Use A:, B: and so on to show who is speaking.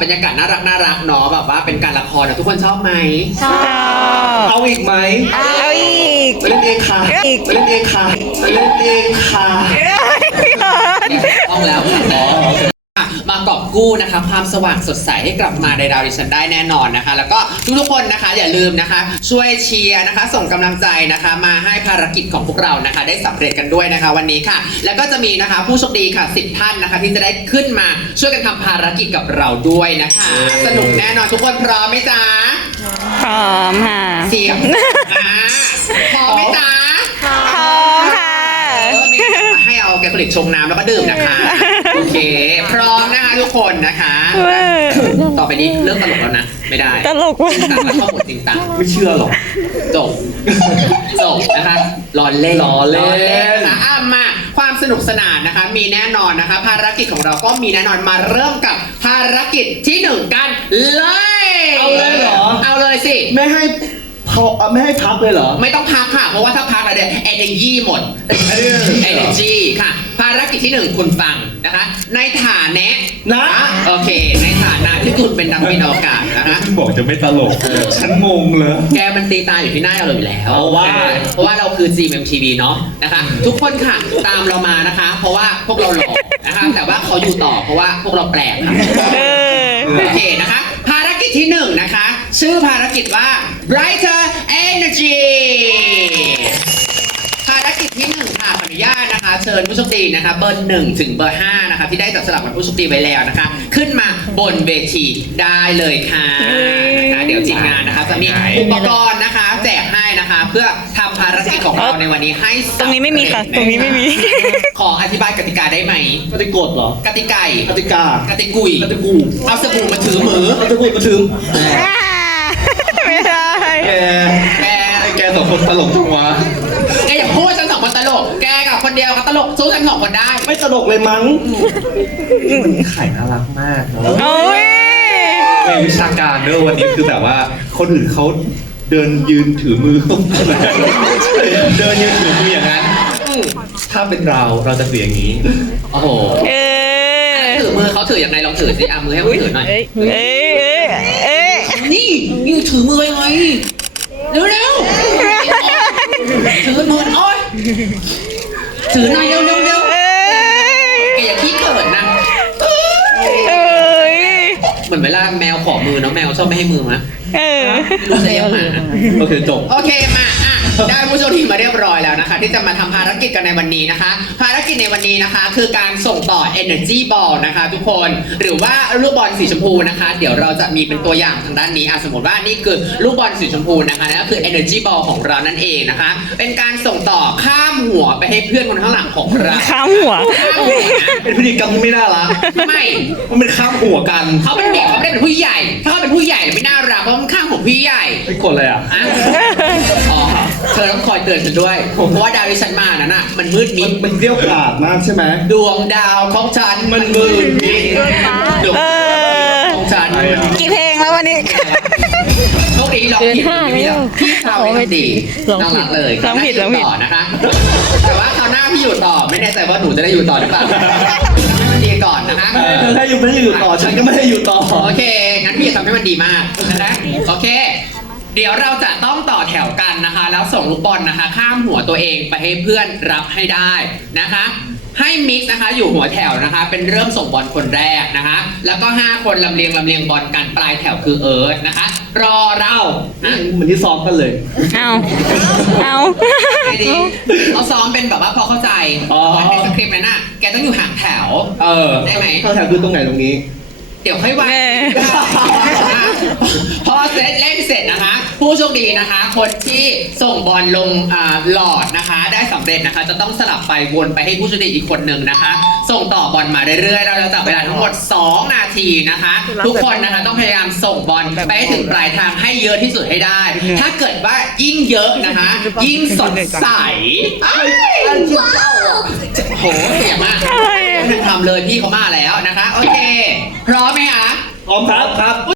A: บรรยากาศน่ารักเนาะแบบว่าเป็นการละครนะทุกคนชอบไหม
B: ชอบ
C: เอาอีกไหม
B: เอาอีก
C: ไปเล่นเองค่ะไปเล่นเองค่ะไปเล่นเองค่ะ
A: ต้องแล้วมากอบกู้นะคะความสว่างสดใสให้กลับมาในดาวดิฉันได้แน่นอนนะคะ แล้วก็ทุกคนนะคะอย่าลืมนะคะช่วยเชียร์นะคะส่งกำลังใจนะคะมาให้ภารกิจของพวกเรานะคะได้สำเร็จกันด้วยนะคะวันนี้ค่ะแล้วก็จะมีนะคะผู้โชคดีค่ะ10 ท่านนะคะที่จะได้ขึ้นมาช่วยกันทำภารกิจกับเราด้วยนะคะสนุกแน่นอนทุกคนพร้อมไหมจ๊ะ
B: พร้อมค่ะ
A: เสียงพร้อมไหมจ๊ะ
B: พร้อมค่ะ
A: มีให้เอาแกลลิกชงน้ำแล้วก็ดื่มนะคะโอเคพร้อมนะคะทุกคนนะคะ ต่อไปนี้เริ่มตลกแล้วนะไม่ได้
B: ตลกว่ะ
A: จริงจังแล้วข้อมูลจริงจัง
C: ไม่เชื่อหรอก
A: จบจบนะคะล้อเล่นนะคะมาความสนุกสนานนะคะมีแน่นอนนะคะภารกิจของเราก็มีแน่นอนมาเริ่มกับภารกิจที่1กันเลย
C: เอาเลยเหรอ
A: เอาเลยสิ
C: ไม่ให้ไม่ให้พักเลยเหรอ
A: ไม่ต้องพักค่ะเพราะว่าถ้าพักแล้วเนี่ย energy หมด energy ค่ะภารกิจที่1คุณฟังนะคะในฐานะโอเคในฐานะที่คุณเป็นนักบินอวกาศนะคะ
D: บอกจะไม่ตลก ฉันงงเลย
A: แกมันตีตาอยู่ที่หน้าเราอยู่แล้ว
C: เพราะว่า
A: เราคือ GMMTV เนาะนะคะ ทุกคนค่ะตามเรามานะคะ เพราะว่าพวกเราหล่อนะคะแต่ว่าเขาอยู่ต่อเพราะว่าพวกเราแปลกค่ะ โอเคนะคะ ภารกิจที่1นะคะ ชื่อภารกิจว่า Brighter Energy ภารกิจที่1ค่ะขออนุญาตนะคะ เชิญผู้โชคดีนะคะเบอร์1ถึงเบอร์5นะคะที่ได้จับสลับกับผู้โชคดีไว้แล้วนะคะ ขึ้นมาบนเวทีได้เลยค่ะนะคะเดี๋ยวทีมงานนะคะจะมีอุปกรณ์นะคะ แจกให้นะคะ เพื่อทำภารกิจของเราในวันนี้ให้สำเจ
B: ตรงนี้ไม่มีค่ะ ตรงนี้ไม่มี
A: ขออธิบายกติกาได้ไหม
C: กติกฎเหรอก
A: ติไก่
C: กติกาก
A: ติกุย
C: กติกู
A: เอาสบู่มาถือมือ
C: กติกูมาถึง
B: ไม่ได้
A: แก
D: สองคนตลกจังวะ
A: แกอย่าพูดฉัน2 คนตลก แกกับคนเดียวก็ตลกสู้ฉัน2 คนได้
C: ไม่ตลกเลยมั้ง
D: วันนี้ไข่น่ารักมากเนอะ
B: โอ้ย
D: ในวิชาการเนอะวันนี้คือแบบว่าคนอื่นเขาเดินยืนถือมือ เดินยืนถือมืออย่างนั้น ถ้าเป็นเราจะถืออย่างนี้
A: โอ้โห
B: เออ
A: ถือมือเขาถืออย่างไรลองถือสิมือให้เขาถือหน่อย
B: เอ้ยเอ้ยเอ้ย
A: นี่ยูถือมือยังไงเร็วๆถือมือโอ๊ยถือหน่อยเร็ว
B: เอ้ย
A: แกอย่าขี้เขินนะ
B: เอ้ย
A: เหมือนเวลาแมวขอมือเนาะแมวชอบไม่ให้มือมะ
B: เออ
A: รู้สึกยังไง
C: โอเคจบ
A: โอเคมาได้ผู้โชคดีมาเรียบร้อยแล้วนะคะ ที่จะมาทำภารกิจกันในวันนี้นะคะ ภารกิจในวันนี้นะคะ คือการส่งต่อ Energy Ball นะคะ ทุกคนหรือว่าลูกบอลสีชมพูนะคะ เดี๋ยวเราจะมีเป็นตัวอย่างทางด้านนี้สมมติว่านี่คือลูกบอลสีชมพูนะคะนั่นก็คือ Energy Ball ของเรานั่นเองนะคะ เป็นการส่งต่อข้ามหัวไปให้เพื่อนคนข้างหลังของเรา
B: ข้ามหัว
A: ข้ามหัว
C: เป็นพฤติกรรมที่ไม่น่ารัก
A: ไม่
C: มันเป็นข้ามหัวกัน
A: เขาเป็นเด็กเขาไม่ได้เป็นผู้ใหญ่ ถ้าเขาเป็นผู้ใหญ่ไม่น่ารักเพราะมันข้ามหัวผู้ใหญ่
C: ไม่กดเลยอ่ะ
A: อ่ะอ๋อเธอต้องคอยเตือนฉันด้วยเพราะว่าดาวที่ฉันมานั้นน่ะมันมืดมิด
C: มันเกลี้ยวกล่อมมากใช่ไหม
A: ดวงดาวของฉันมันมืดมิดดวง
B: เออ
A: ของฉัน
B: กี่เพลงแล้ววันนี้
A: โชคดีลองผิดไม่ได้พี่เขาไม่ดีน่ารักเลย
B: ร้องผิด
A: ต่อนะคะ แต่ว่าคราวหน้าพี่อยู่ต่อไม่แน่ใจว่าหนูจะได้อยู่ต่อหรือเปล่าให้มันดีก่อนนะคะ
C: เธอให้อยู่ไม่ได้อยู่ต่อ ฉันก็ไม่ได้อยู่ต่อ
A: โอเค งั้นพี่จะทำให้มันดีมากนะโอเค เดี๋ยวเราจะต้องต่อแถวกันนะคะ แล้วส่งลูกบอลนะคะ ข้ามหัวตัวเองไปให้เพื่อนรับให้ได้นะคะ ให้มิกซ์นะคะอยู่หัวแถวนะคะ เป็นเริ่มส่งบอลคนแรกนะคะ แล้วก็5 คนลำเลียงบอลกันปลายแถวคือเอิร์ธนะคะ รอเรานะ
C: เหมือนที่ซ้อมกันเลย
B: เอา
A: ไงดีเขาซ้อมเป็นแบบว่าพอเข้าใจ
C: อ๋อ
A: ในสคริปต์นั้นน่ะแกต้องอยู่ห่างแถว ได้ไหม
C: เข้าแถวคือตรงไหนตรงนี้
A: เดี๋ยวค่อยว่าพอเล่นเสร็จนะคะ ผู้โชคดีนะคะ คนที่ส่งบอลลงหลอดนะคะ ได้สำเร็จนะคะ จะต้องสลับไปวนไปให้ผู้โชคดีอีกคนหนึ่งนะคะ ส่งต่อบอลมาเรื่อยๆเราจะจับเวลาทั้งหมด2 นาทีนะคะ ทุกคนนะคะต้องพยายามส่งบอลไปให้ถึงปลายทางให้เยอะที่สุดให้ได้ ถ้าเกิดว่ายิ่งเยอะนะคะ ยิ่งสดใสโหเสียมากทำเลยพี่เขามาแล้วนะคะ โอเค พร้อมไหมคะ
C: พร้อมครับ